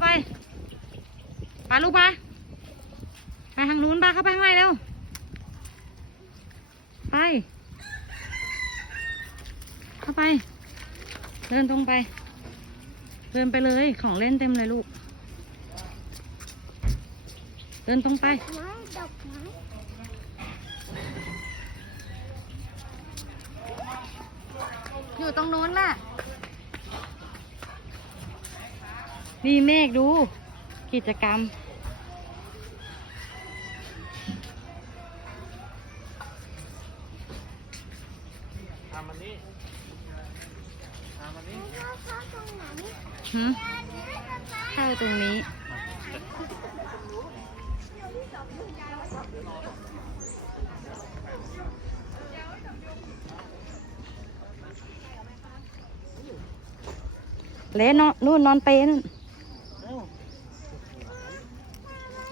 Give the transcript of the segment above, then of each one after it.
ไปปาลูกมาไปทางนู้นปาเข้าไปข้างในเร็ว ไป เข้าไป เดินตรงไป เดินไปเลย ของเล่นเต็มเลยลูก เดินตรงไป อยู่ตรงนู้นน่ะ มีเมฆดู กิจกรรม ทำมันนี่ทำมันนี่เข้าเข้าตรงไหนหืมอันนี้ป๊าป๊าเข้าตรงนี้ เละนอนนู่นนอนเปรนู่น เร็ว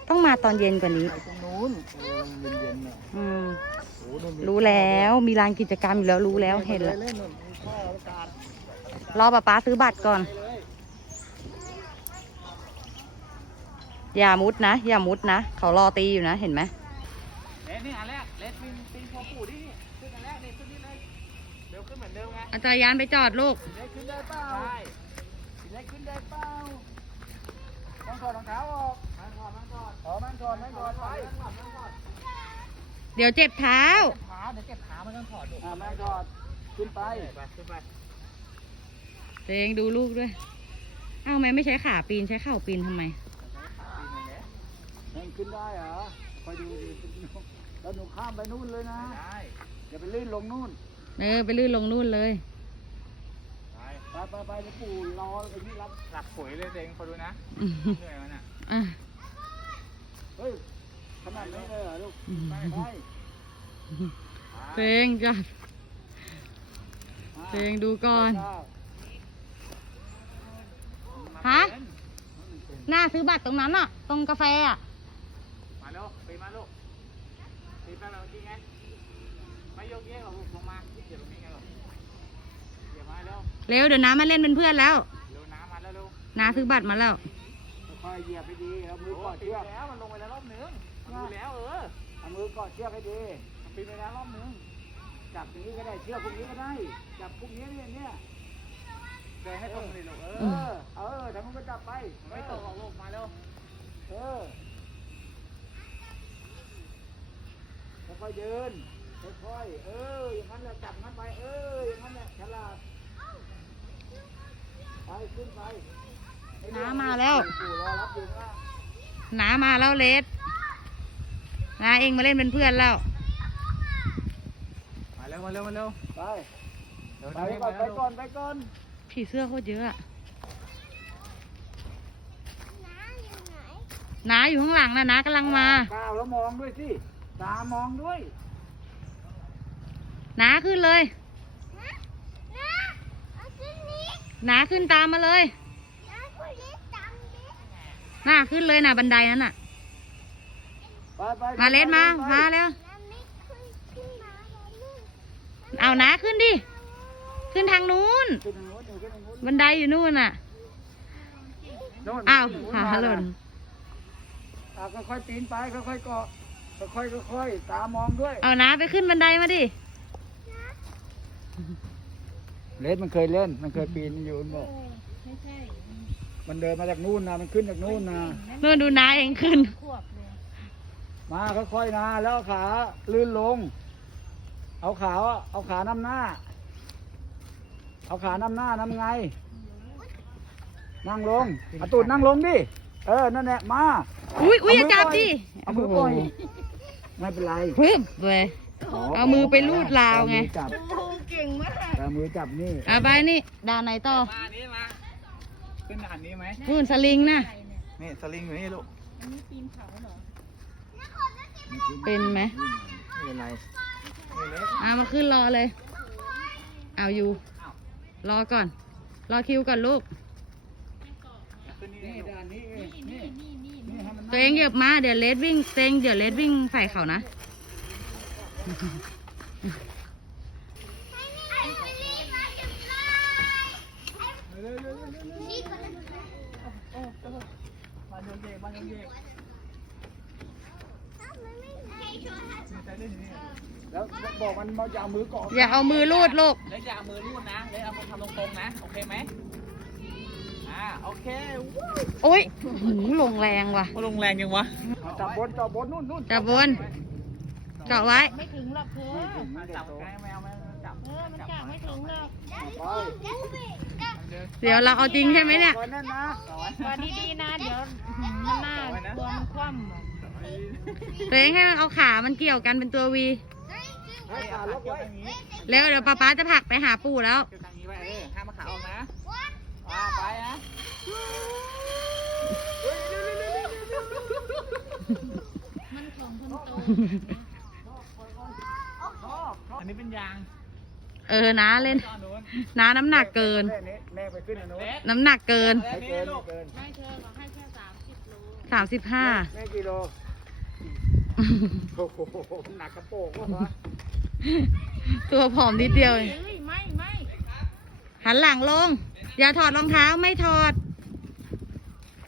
ต้องมาตอนเย็นกว่านี้ไปตรงนู้นเออเย็นเย็นๆน่ะอืม โอ้โหนู่นมีรู้แล้วมีลานกิจกรรมอยู่แล้วรู้แล้วเห็นแล้ว เล่นนู่นมีข้าวอากาศรอป้าป๊าซื้อบัตรก่อนไปเลยอย่ามุดนะ อย่ามุดนะ เขารอตีอยู่นะ เห็นไหมเล่นนี่อันแรกเล่นปิงปิงพอปู่ดิขึ้นอันแรกนี่ขึ้นนี่เลยเร็วขึ้นเหมือนเดิมไงอาจารย์ยานไปจอดลูกเล็กขึ้นได้เปล่าใช่เล็กขึ้นได้เปล่าต้องถอดรองเท้าออก มันถอดมันถอดอ๋อมันถอดมันถอดไปมันถอดมันถอดเดี๋ยวเจ็บเท้า ขาเดี๋ยวเก็บขามันต้องถอดดูอ่ามันถอดขึ้นไปไปขึ้นไปตัวเองดูลูกด้วย เอ้าทำไมไม่ใช้ขาปีนใช้เข่าปีนทำไม ยังขึ้นได้เหรอคอยดูดิแล้วหนูข้ามไปนู่นเลยนะได้อย่าไปลื่นลงนู่นเออ ไปลื่นลงนู่นเลยไปไปไปไปปู่รอไอ้นี่รับหลับปุ๋ยเลยเองคอยดูนะอืมเหนื่อยมันอะ อะ เฮ้ยขนาดนี้เลยเหรอลูกอืมไปไปตัวเองจัดตัวเองดูก่อน ฮะ หน้าซื้อบัตรตรงนั้นอะตรงกาแฟอะมาลูกปีนมาลูกปีนไปแบบเมื่อกี้ไงไม่ยกเยกหรอกลูกลงมาเหยียบตรงนี้ไงหรอกเหยียบมาเร็วเร็วเดี๋ยวน้ามาเล่นเป็นเพื่อนแล้วเร็วน้ำมาแล้วเร็วน้าซื้อบัตรมาแล้ว ค่อยๆเหยียบให้ดีเอามือกอดเชือกแล้วมันลงไปแล้วรอบนึงดูแล้วเออเอามือกอดเชือกให้ดีปีนไปแล้วรอบนึงจับตรงนี้ก็ได้เชือกพวกนี้ก็ได้จับพวกนี้เนี่ยเนี่ยเดินให้ตรงเลยลูกเออเออทางนู้นก็จับไปไม่ตกหรอกลูกมาเร็วเออค่อยๆเดินค่อยๆเอออย่างนั้นแหละจับนั้นไปเอออย่างนั้นแหละฉลาดไปขึ้นไป น้ามาแล้วปู่รอรับอยู่ข้างล่างน้ามาแล้วเลสน้าเองมาเล่นเป็นเพื่อนแล้ว มาเร็วมาเร็วมาเร็วไปไปก่อนไปก่อนไปก่อนผีเสื้อโคตรเยอะอะน้าอยู่ไหนน้าอยู่ข้างหลังนะน้ากำลังมาก้าวแล้วมองด้วยสิตามองด้วยน้าขึ้นเลยน้าน้าเอาขึ้นนี้น้าขึ้นตามมาเลย น้าคนนี้ตามนี้ น่าขึ้นเลยน่ะบันไดนั้นน่ะไปไปมาเลสมา มาแล้วน้าไม่ขึ้นขึ้นมาเลยลูกเอาน้าขึ้นดิ ขึ้นทางนู้นขึ้นทางโน้นขึ้นทางโน้น บันไดอยู่นู่นน่ะโน่นอ้าวขึ้นหาทงหล่นอะค่อยๆปีนไปค่อยๆเกาะค่อยๆค่อยๆตามองด้วย เอาน้าไปขึ้นบันไดมาดิเลสมันเคยเล่น มันเคยปีนอยู่มันบอกมั นเดินมาจากนู่นนะมันขึ้นจากนู่นนะนู่นดูน้าเองขึ้นมาค่อยๆนะแล้วเอาขาลื่นลง เอาขาเอาขานำหน้า เอาขานำหน้านำไง นั่งลงเอาตูดนั่งลงดิเออนั่นแหละมาอุ้ยอุ้ยอย่าจับดิเอามือปล่อยไม่เป็นไรเพิ่มเว้ยเอามือไปลูดราวไง เอมือจับเก่งมาก เอามือจับนี่เอาไปนี่ด่านไหนต่อ มานี้มา ขึ้นด่านนี้ไหมนู่นสลิงน่ะนี่สลิงอยู่นี่ลูกเป็นไหมไม่เป็นไรนี่เล็กเอามาขึ้นรอเลย เอาอยู่ รอก่อน รอคิวก่อนลูก ขึ้นนี่ด่านนี้เองนี่นี่ให้มันตัวเองเหยียบมา เดี๋ยวเลสวิ่งตัวเองเดี๋ยวเลสวิ่งใส่เขานะ ไอ้คนนี้มาจับเลย เร็วๆๆๆ นี่คนนั้น บ้านเย่ถ้ามันไม่ใช่ชัวร์ถ้าแล้วบอกมันมาอย่าเอามือเกาะอย่าเอามือลูดลูกเล็กจะเอามือรูดนะเล็กเอามือทำตรงๆนะ โอเคไหมอ่า โอเควู้โอ๊ยหืมลงแรงว่ะลงแรงยังวะ จับบนจับบนนู่นนู่นจับบนเกาะไว้ ไม่ถึงหรอกเธอจับไงแมวแมวจับ เออ มันจับไม่ถึงหรอก ไป เดี๋ยวเราเอาจริงใช่ไหมเนี่ยก่อนนั่นนะกอดดีๆนะ เดี๋ยวมันหน้าตัวมันคว่ำอะตัวเองให้มันเอาขา มันเกี่ยวกันเป็นตัววี ให้ขาล็อกไว้แล้วเดี๋ยวป๊าป๊าจะผลักไปหาปู่แล้ว เกี่ยวทางนี้ไว้เออห้ามมาขาออกนะอ่าไปนะมันของคนโตอันนี้เป็นยางเออน้าเล่น จอนู้น น้าน้ำหนักเกิน แม่นี่แม่ไปขึ้นอันนู้นเล็กน้ำหนักเกินไม่เกินไม่เกินให้เธอบอกให้แค่สามสิบโลสามสิบห้า แม่กิโลโอ้โหหนักกระโปงวะตัวผอมนิดเดียวเองเฮ้ยไม่ไม่หันหลังลง อย่าถอดรองเท้าไม่ถอด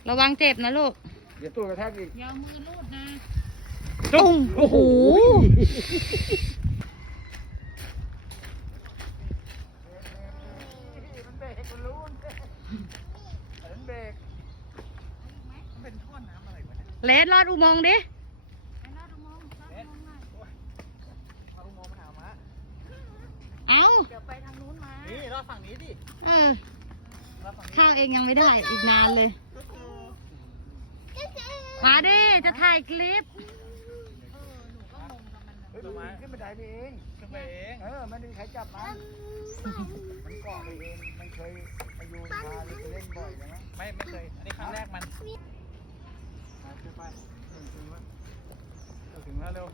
ระวังเจ็บนะลูก เดี๋ยวตัวกระแทกอีกอย่าเอามือลูดนะ ตุ้งโอ้โห มันเบรกมันรู้มันเบรกมันเบรก เป็นท่อน้ำอะไรวะ เนี่ยเลสลอดอุโมงค์ดิไอ้รอดอุโมงค์รอดอุโมงค์หน่อยเอาลูกมองมาหามาเอาเดี๋ยวไปทางนู้นมา นี่รอดฝั่งนี้ดิเออรอดฝั่งนี้ข้าวเองยังไม่ได้อีกนานเลย มาดิ จะถ่ายคลิป เฮ้ยมันขึ้นบันไดไปเองขึ้นไปเองเออมันไม่มีใครจับมันมันเกาะไปเองมันเคยไปยูนพาหรือไปเล่นบ่อยใช่ไหมไม่ไม่เคย อันนี้ครั้งแรกมัน มาขึ้นไปถึงแล้วเราถึงแล้วเร็ว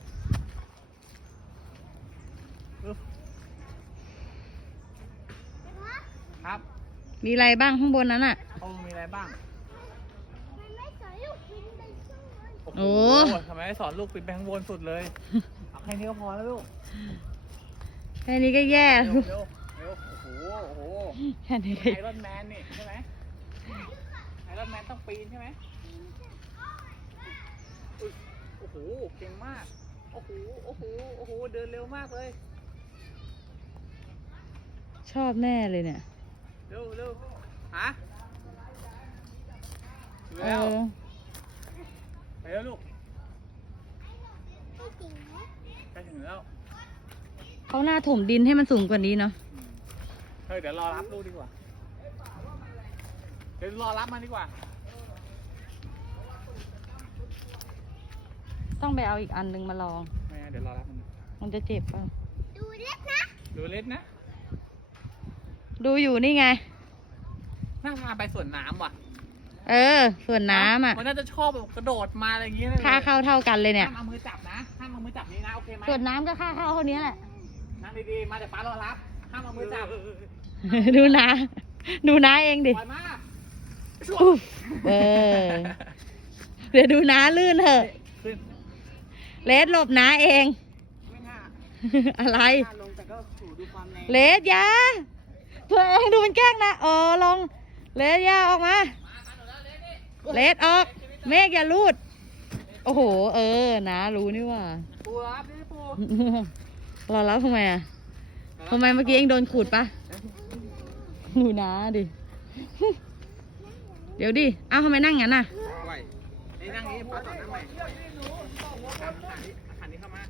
อึ๊บครับมีอะไรบ้างข้างบนนั้นอะ โอ้มีอะไรบ้างมันไม่สวยลูกกินไปช่วยโอ้โอ้โหทำไมไม่สอนลูกปิดไปข้างบนสุดเลยเอาแค่นี้ก็พอแล้วลูก แค่นี้ก็แย่เร็แล้ววเร็วเร็วโอ้โห โอ้โห แค่นี้ก็ไอรอนแมนนี่ใช่ไหมไอรอนแมนต้องปีนใช่ไหมอุ๊ย โอ้โห เก่งมาก โอ้โห โอ้โห โอ้โห เดินเร็วมากเลย ชอบแน่เลยเนี่ย เร็วเร็วฮะถึงเอแล้วอไปแล้วลูกไม่จริงนะใกล้ถึงแล้วเขาหน้าถมดินให้มันสูงกว่านี้เนาะอืมเฮ้ยเดี๋ยวรอรับลูกดีกว่า เดี๋ยวรอรับมันดีกว่า ต้องไปเอาอีกอันหนึงมาลอง ไม่งั้นเดี๋ยวรอรับมันมันจะเจ็บเปล่าดูเล็กนะ ดูเล็กนะ ดูอยู่นี่ไง น่าพาไปสวนน้ำว่ะเออ ส่วนน้ำอะ มันน่าจะชอบแบบกระโดดมาอะไรอย่างเงี้ยเลยค่าเข้าเท่ากันเลยเนี่ย ห้ามเอามือจับนะห้ามเอามือจับนี้นะโอเคไหมส่วนน้ำก็ค่าเข้าเท่านี้แหละ นั่งดีๆมาเดี๋ยวป้ารอรับห้ามเอามือจับดูนะ ดูนะเองดิ ปล่อยมากอุ๊บเออ เดี๋ยวดูนะลื่นเถอะขึ้น เลสหลบนะเอง ไม่น่าอะไรน่าลงแต่ก็ถูดูความแรงเลสอยาตัวเองดูมันแกล้งนะเออลงเลสอยาออกมา เลสออก เมฆอย่าลูด โอ้โห เออ นะ รู้นี่หว่า ปูรับดิปูรอรับทำไมอะทำไมเมื่อกี้เองโดนขูดปะดูนะดิ เดี๋ยวดิ เอ้าทำไมนั่งงั้นน่ะ ไหวนี่นั่งนี้ป้าต่อน้ำใหม่ขันนี้ขันนี้เข้ามา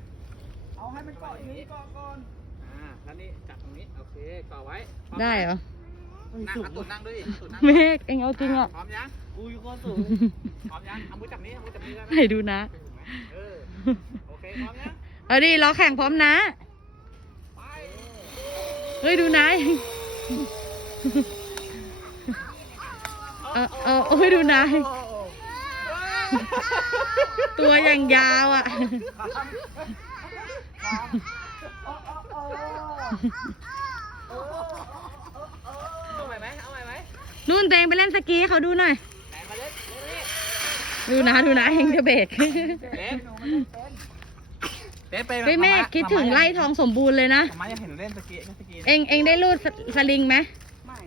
เอาให้ มันเกาะอย่างนี้เกาะก่อนอ่าแล้วนี่จับตรงนี้โอเคก่อไว้ได้เหรอ นั่งเอาตุ่นนั่งด้วยดิตุ่นนั่งเมฆเองเอาจริงอะ พร้อมยังอุ้ยก็สูงพร้อมยังเอามือจับนี้เอามือจับนี้ได้ไหมให้ดูนะ เออโอเคพร้อมยังเอาดิรอแข่งพร้อมนะ ไปเฮ้ยดูนะเออเออเฮ้ยดูนะ ตัวอย่างยาวอะ เอาใหม่ไหมเอาใหม่ไหมนู่นตัวเองไปเล่นสกีให้เขาดูหน่อย ไหนมาเล่นเล่นดูนะดูนะเองจะเบรกเล่นเล่นเล่นไปเฮ้ยเมฆคิดถึงไล่ทองสมบูรณ์เลยนะมาอยากเห็นหนูเล่นสกีเล่นสกีเองเองได้รูดสสลิงไหม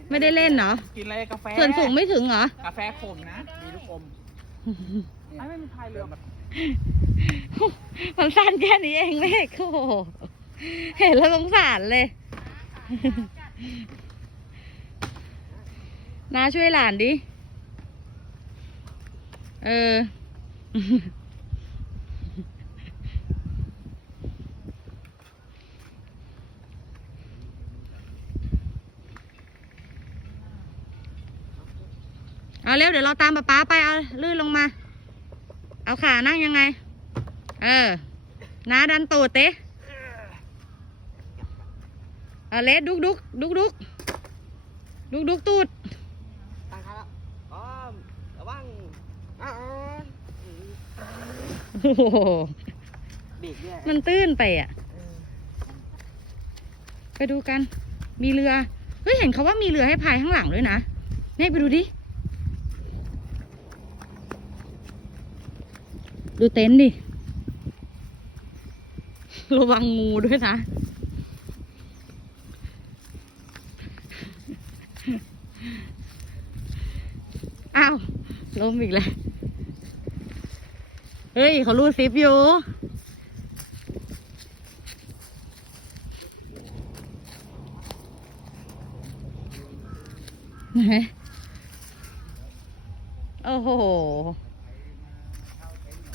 ไม่ได้เล่นเหรอกินอะไรกาแฟส่วนสูงไม่ถึงเหรอกาแฟขมนะมีลูกอมไอ้ไม่มีพายเรือมา มันสั้นแค่นี้เองเมฆโอ้โหเห็นแล้วสงสารเลยน้าช่วยหลานดิ เออ เอาเร็วเดี๋ยวเราตามป๊าป๊าไป เอาลื่นลงมา เอาขานั่งยังไง เออน้าดันตูดเตะเอาเลสดุกดุกดุกดุกดุกดุกตูดตั้งครับพร้อมระวังอ้าวโอ้โหเบรกเนี่ยมันตื้นไปอะ ไปดูกัน มีเรือ เฮ้ย เห็นเขาว่ามีเรือให้พายข้างหลังด้วยนะ เนี่ยไปดูดิ ดูเต็นท์ดิ ระวังงูด้วยนะ อ้าว ล้มอีกแล้ว เฮ้ย เขารูดซิปอยู่ไหนโอ้โห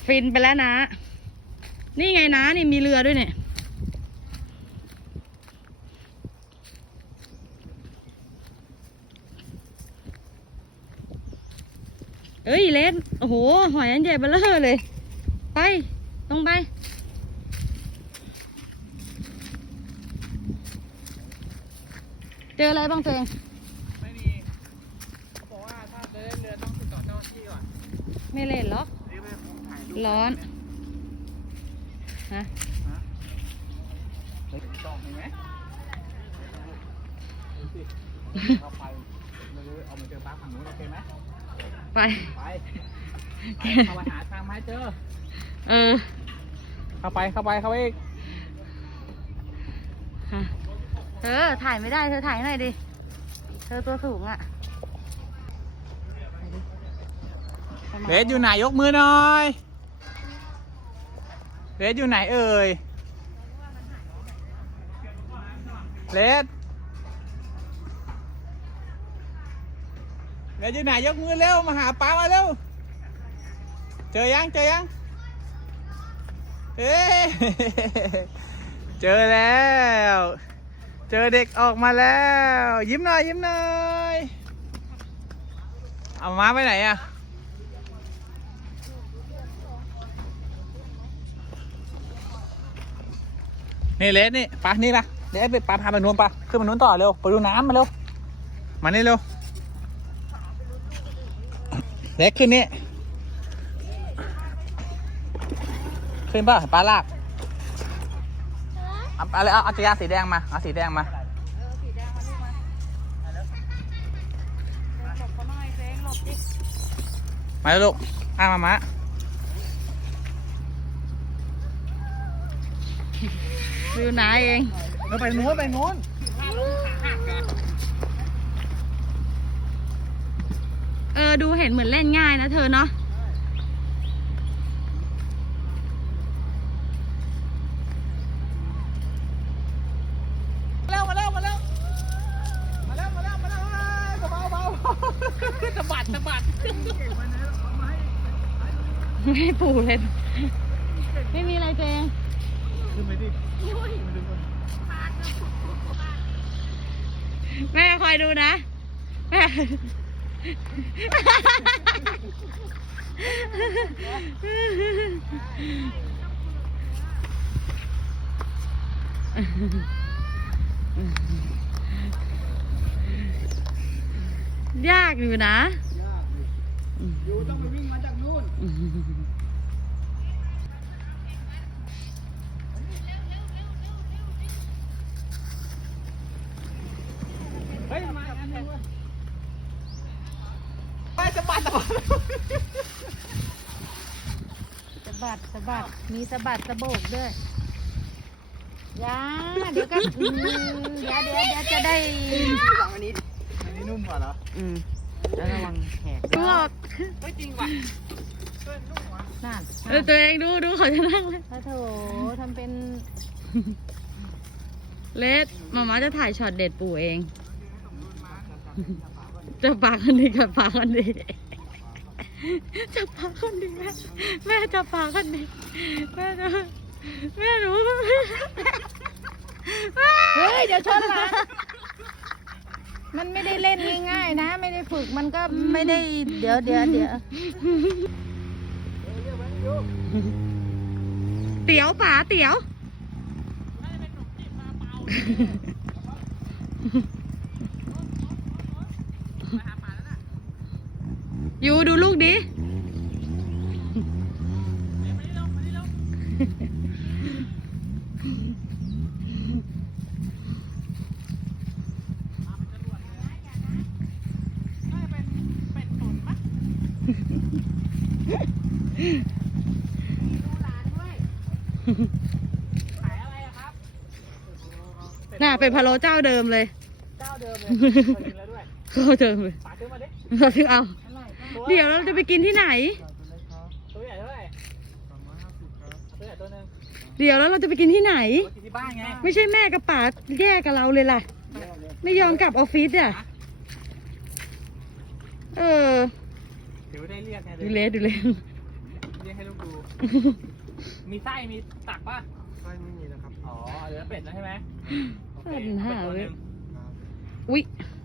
ฟินไปแล้วนะ นี่ไงนะนี่มีเรือด้วยเนี่ย เอ้ยเลนโอ้โห หอยอันใหญ่เบลเลอร์เลย ไป ตรงไป เจออะไรบ้างตัวเองไม่มีเขาบอกว่าถ้าเดินเรือต้องติดต่อเจ้าหน้าที่ก่อน ไม่เล่นหรอกนี่ไม่ผมถ่าย รูปร้อนฮะเฮ้ยจองเห็นไหมเข้าไปไม่รู้เอามาเจอป้าฝั่งนู้นโอเคไหมไปไปเข้าไปหาทางไม้เจอ เออ เข้าไป เข้าไป เข้าไปอีกฮะเธอถ่ายไม่ได้ เธอถ่ายหน่อยดิ เธอตัวสูงอะเบสอยู่ไหนยกมือหน่อย เบสอยู่ไหนเอ่ยเลสเบสอยู่ไหนยกมือเร็วมาหาป้ามาเร็ว เจอยังเจอยังเอ๊ะเจอแล้ว เจอเด็กออกมาแล้ว ยิ้มหน่อยยิ้มหน่อย เอามาไปไหนอะ นี่เลสนี่ปะนี่ปะเลสไปปะพาไปนู้นปะขึ้นมานู้นต่อเร็วไปดูน้ำมาเร็วมานี่เร็วเลสขึ้นนี่ขึ้นป่ะปลาลากเอาอาเลยเอาเอาจักรยานสีแดงมาเอาสีแดงมามาเลยลูกอ้ามามะ วิวนาเอง เราไปนู้นไปนู้นเออ ดูเห็นเหมือนเล่นง่ายนะเธอเนาะ มาแล้วมาแล้วมาแล้วมาแล้วมาแล้วมาแล้วเบาเบาสะบัดสะบัด ไม่ให้ปู่เลย ไม่มีอะไรตัวเอง ขึ้นไปดิ แม่ค อยดูนะแม่ยากอยู่นะอยู่ต้องไปวิ่งมาจากนู่น เฮ้ยมาอันนึงเว้ย ไปสะบัดสะบัดสะบัดสะบัดมีสะบัดสะโบกด้วยยาเดี๋ยวก็อืมเดี๋ยวเดี๋ยวเดี๋ยวจะได้หลังอันนี้อันนี้นุ่มกว่าเหรออืมแล้วระวังแขกดูออกเฮ้ยจริงว่ะนั่นเออตัวเองดูดูเขาจะนั่งเลยพระโถทำเป็นเลสมาม่าจะถ่ายช็อตเด็ดปู่เอง จะปากคนดีกับปากคนดีจะปากคนดีแม่แม่จะปากคนดีแม่จะแม่รู้เฮ้ยเดี๋ยวชนหละมันไม่ได้เล่นง่ายๆนะ ไม่ได้ฝึกมันก็ไม่ได้เดี๋ยวเดี๋ยวเดี๋ยวเตี๋ยวป๋าเตี๋ยวอ ยู่ดูลูกดิ น่ะเป็นพะโล้เจ้าเดิมเลย เจ้าเดิมเลยเคยกินแล้วด้วย เขาเดิมเลยป๋าซื้อมาดิ เราถึงเอา เดี๋ยวเราจะไปกินที่ไหน ตัวใหญ่เท่าไหร่ตัวใหญ่ตัวหนึงเดี๋ยวแล้วเราจะไปกินที่ไหนตัวกินที่บ้านไงไม่ใช่แม่กับป๋าแยกกับเราเลยล่ะ ไม่ยอมกลับออฟฟิศอะ เออถือว่าได้เรียกไงดูเลสดูเลสเรียกให้ลูกดู มีไส้มีตักป่ะไส้ไม่มีนะครับอ๋อเหลือเป็ดแล้วใช่ไหมโอเคเป็ดหาตัวหเลนึ่ยงอุ๊ยเ